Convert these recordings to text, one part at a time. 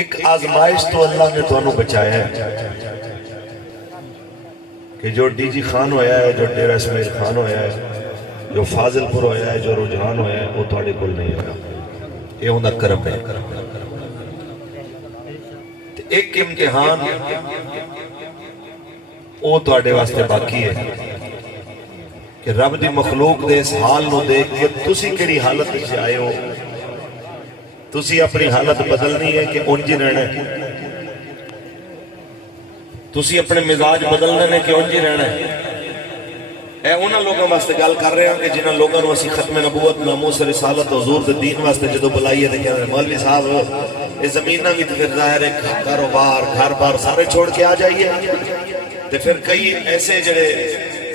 ایک آزمائش تو اللہ نے تمہیں بچایا ہے کہ جو ڈی جی خان ہویا ہے، جو ڈیرہ اسماعیل خان ہویا ہے، جو فاضل پور ہویا ہے، جو رجحان ہویا ہے، وہ تھوڑے کول نہیں ہویا. یہ ہونا کرم ہے. ایک امتحان وہ تھوڑے واسطے باقی ہے کہ رب دی مخلوق دے اس حال نو دیکھ کے تسی کیڑی حالت وچ آئے ہو. تسی اپنی حالت بدلنی ہے کہ انج ہی رہنا ہے. تسی اپنے مزاج بدلنے نے کہ انج ہی رہنا ہے. اے انہاں لوگوں واسطے گل کر رہے ہیں کہ جنہاں لوگوں نو اسی ختم نبوت، ناموس رسالت، حضور دے دین واسطے جدو بلائیے تے کہندے مولوی صاحب اس زمینہ بھی تے پھر ظاہر ہے کاروبار گھر بار سارے چھوڑ کے آ جائیے. تے پھر کئی ایسے جڑے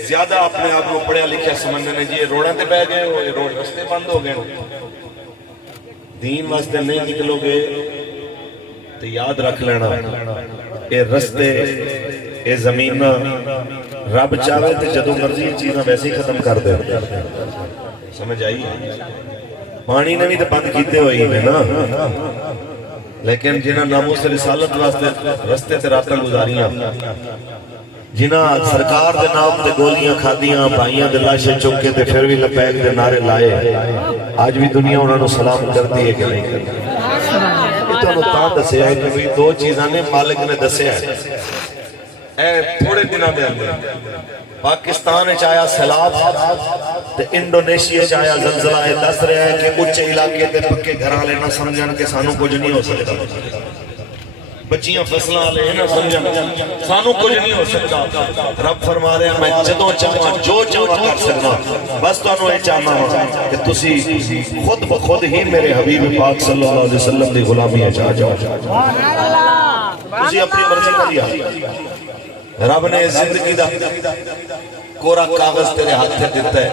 زیادہ اپنے آپ کو پڑھیا لکھیا سمجھنے نے جی روڑاں تے بہ گئے ہو، یہ روڈ رستے بند ہو گئے ہو. دین واسطے نہیں نکلو گے تو یاد رکھ لینا اے رستے اے زمینہ رب چاہے تو جدو مرضی چیزاں ویسے ہی ختم کر دے. سمجھ آئی؟ پانی نے بھی تو بند کیتے ہوئی ہے نا، لیکن جنہاں ناموس رسالت واسطے رستے تے راتاں گزاریاں، جنہاں سرکار دے نام تے گولیاں کھادیاں، بھائیاں دے لاشیں چکے تے پھر بھی لبیک دے نعرے لائے، آج بھی دنیا انہوں نے سلام کرتی ہے کہ نہیں کرتی. یہ تو انہوں دسیا ہے کہ دو چیزاں نے مالک نے دسیا ہے. اے تھوڑے دنوں دے اندر پاکستان چایا سیلاب تے انڈونیشیا چایا زلزلہ. دس رہا ہے کہ اچھے علاقے تے پکے گھراں لے نہ سمجھن کہ سانو کچھ نہیں ہو سکتا. بچیاں فصلاں لے نہ سمجھن سانو کچھ نہیں ہو سکتا. رب فرما رہے ہیں میں جدوں چاہواں جو چاہواں کر سکنا. بس تانوں اے چاہنا ہوں کہ تسی خود بخود ہی میرے حبیب پاک صلی اللہ علیہ وسلم دی غلامی چاہ جاؤ. تسی اپنی مرضی نہ لیا. رب نے زندگی دا کورا کاغذ تیرے ہاتھ سے دیتا ہے،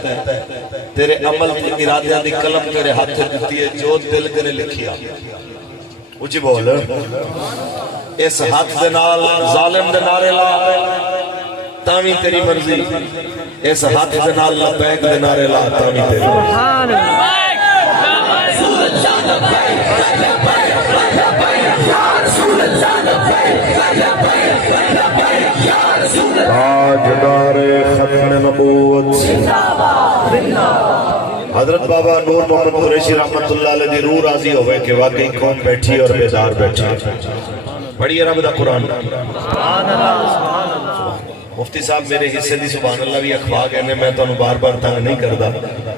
تیرے عمل کی ارادیاں دی قلم تیرے ہاتھ سے دیتی ہے. جو دل کرے لکھیا اچھی بول. اس ہاتھ دے نال ظالم دے نعرے لا تاوی تیری مرضی. اس ہاتھ دے نال لبیک دے نعرے لا تاوی تیری مرضی. تاجدار ختم نبوت حضرت بابا نور محمد قریشی رحمت اللہ علیہ دی روح راضی ہوئے کہ واقعی قوم بیٹھی اور بیدار بیٹھی. پڑھیے رب دا قرآن. مفتی صاحب میرے حصے دی سبحان اللہ بھی اخوا گئے نے، میں تو انہوں بار بار تنگ نہیں کردا.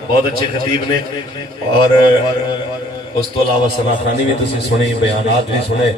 بہت اچھے خطیب نے اور اس تو علاوہ ثنا خوانی بھی تسی سنے، بیانات بھی سنے.